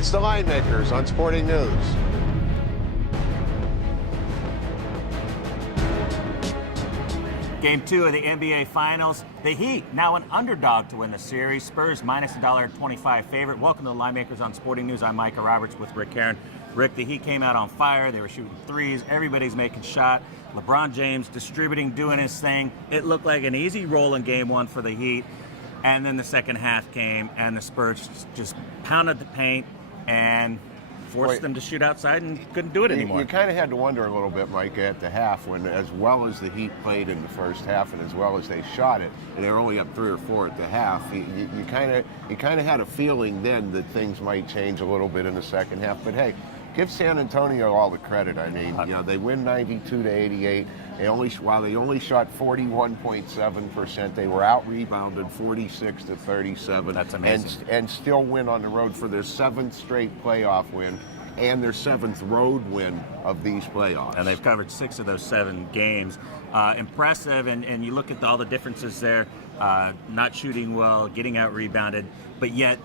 It's the Linemakers on Sporting News. Game 2 of the NBA Finals. The Heat, now an underdog to win the series. Spurs minus $1.25 favorite. Welcome to the Linemakers on Sporting News. I'm Micah Roberts with Rick Karen. Rick, the Heat came out on fire. They were shooting threes. Everybody's making shot. LeBron James distributing, doing his thing. It looked like an easy roll in Game 1 for the Heat. And then the second half came, and the Spurs just pounded the paint and forced them to shoot outside and couldn't do it anymore. You kind of had to wonder a little bit, Mike, at the half when, as well as the Heat played in the first half and as well as they shot it, and they were only up 3 or 4 at the half. You kind of had a feeling then that things might change a little bit in the second half. But hey, give San Antonio all the credit. I mean, you know, they win 92-88. While they only shot 41.7%, they were out-rebounded 46-37. That's amazing. And still win on the road for their 7th straight playoff win and their 7th road win of these playoffs. And they've covered 6 of those 7 games. Impressive, and you look at all the differences there. Not shooting well, getting out-rebounded, but yet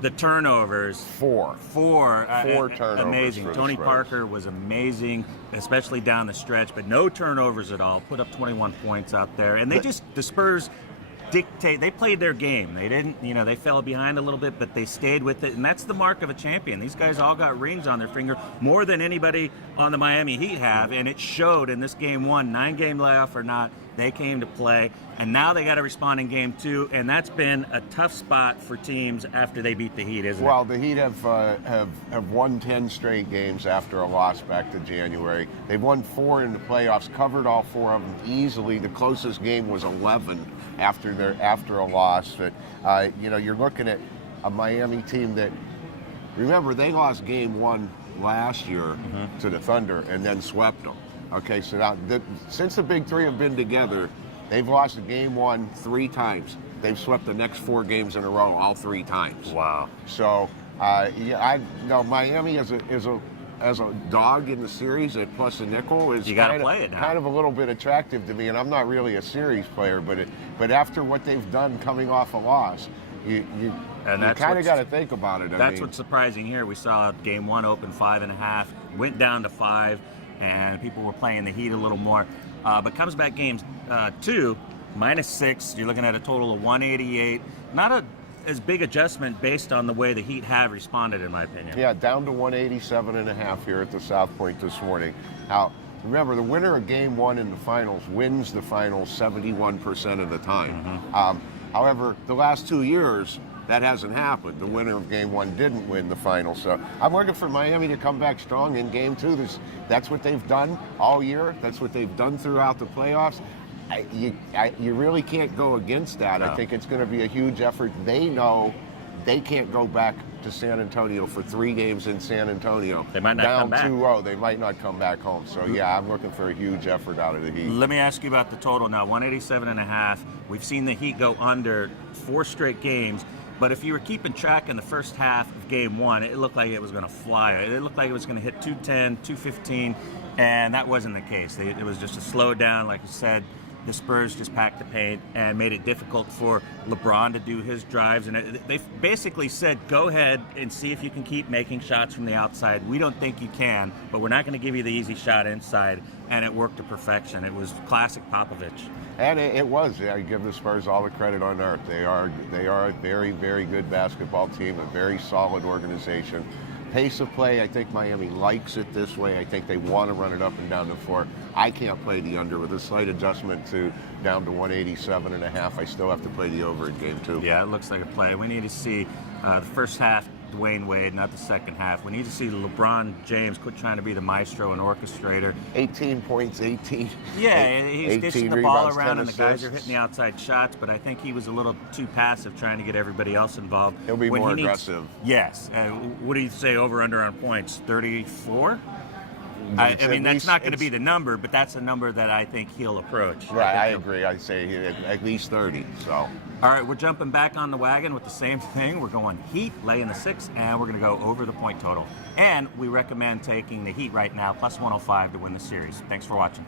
the turnovers. Four turnovers. Amazing. Tony Spurs. Parker was amazing, especially down the stretch, but no turnovers at all. Put up 21 points out there. And the Spurs dictate, they played their game. They didn't, they fell behind a little bit, but they stayed with it. And that's the mark of a champion. These guys all got rings on their finger, more than anybody on the Miami Heat have. And it showed in this Game 1, 9-game layoff or not, they came to play. And now they got to respond in Game 2, and that's been a tough spot for teams after they beat the Heat, isn't it? Well, the Heat have won 10 straight games after a loss back to January. They've won 4 in the playoffs, covered all 4 of them easily. The closest game was 11 after a loss. But you're looking at a Miami team that, remember, they lost Game 1 last year to the Thunder and then swept them. Okay, so now since the Big Three have been together, they've lost a Game 1 3 times. They've swept the next 4 games in a row all 3 times. Wow. So, Miami as a dog in the series at plus a nickel is kind of a little bit attractive to me. And I'm not really a series player, but after what they've done coming off a loss, you kind of got to think about it. That's what's surprising here. We saw Game 1 open 5.5, went down to 5. And people were playing the Heat a little more. But comes back Game 2, -6. You're looking at a total of 188. Not as big adjustment based on the way the Heat have responded, in my opinion. Yeah, down to 187.5 here at the South Point this morning. Now, remember, the winner of Game 1 in the finals wins the finals 71% of the time. However, the last 2 years, that hasn't happened. The winner of Game 1 didn't win the final. So I'm looking for Miami to come back strong in Game 2. That's what they've done all year. That's what they've done throughout the playoffs. You really can't go against that. No. I think it's going to be a huge effort. They know they can't go back to San Antonio for 3 games in San Antonio. They might not come back. Down 2-0. They might not come back home. So, yeah, I'm looking for a huge effort out of the Heat. Let me ask you about the total now, 187.5. We've seen the Heat go under 4 straight games. But if you were keeping track in the first half of Game 1, it looked like it was going to fly. It looked like it was going to hit 210, 215, and that wasn't the case. It was just a slow down, like you said. The Spurs just packed the paint and made it difficult for LeBron to do his drives. And they basically said, go ahead and see if you can keep making shots from the outside. We don't think you can, but we're not going to give you the easy shot inside. And it worked to perfection. It was classic Popovich. And it was. I give the Spurs all the credit on earth. They are a very, very good basketball team, a very solid organization. Pace of play, I think Miami likes it this way. I think they want to run it up and down the floor. I can't play the under with a slight adjustment to down to 187.5. I still have to play the over in Game 2. Yeah, it looks like a play. We need to see the first half Dwayne Wade, not the second half. We need to see LeBron James quit trying to be the maestro and orchestrator. 18 points, 18. Yeah, he's dishing the ball around and the guys assists. are hitting the outside shots, but I think he was a little too passive trying to get everybody else involved. He'll be more aggressive. Yes. What do you say over/under on points? 34? I mean, that's not going to be the number, but that's a number that I think he'll approach. Right, I agree. I'd say at least 30. So. All right, we're jumping back on the wagon with the same thing. We're going Heat, laying the 6, and we're going to go over the point total. And we recommend taking the Heat right now, plus 105 to win the series. Thanks for watching.